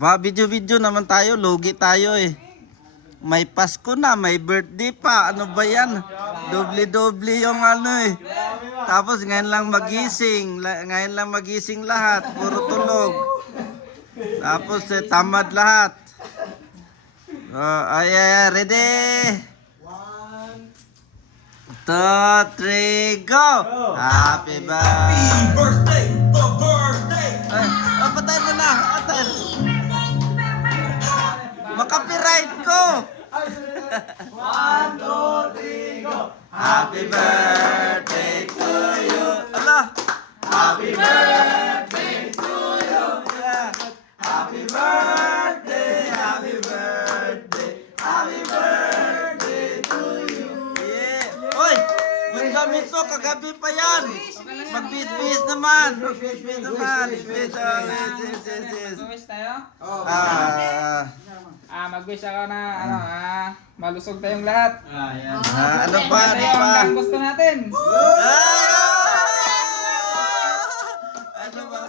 Ba, video-video naman tayo, logi tayo eh. May Pasko na, may birthday pa. Ano ba yan? Doble-doble yung ano eh. Tapos ngayon lang magising. Ngayon lang magising lahat. Puro tulog. Tapos tamad lahat. Ay, ready? 1, 2, 3, go! Happy birthday! Ay, patay mo na! Patay! Makapiright ko! 1, 2, 3, go! Happy birthday to you! Ala! Happy birthday to you! Yeah. Happy birthday! Happy birthday! Happy birthday to you! Yeah! Oy! Yung gamit ko, kagabi pa yan! Mag-bis-bis naman! Mag-bis-bis naman! Mag-wish tayo? Mag-wish ako na, malusog tayong lahat. Ano pa? Ano Tayo pa? hanggang gusto natin. Ano ba?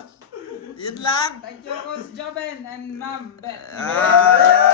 Yun lang? Thank you, Coach Joben and Ma'am Beth. Ayan.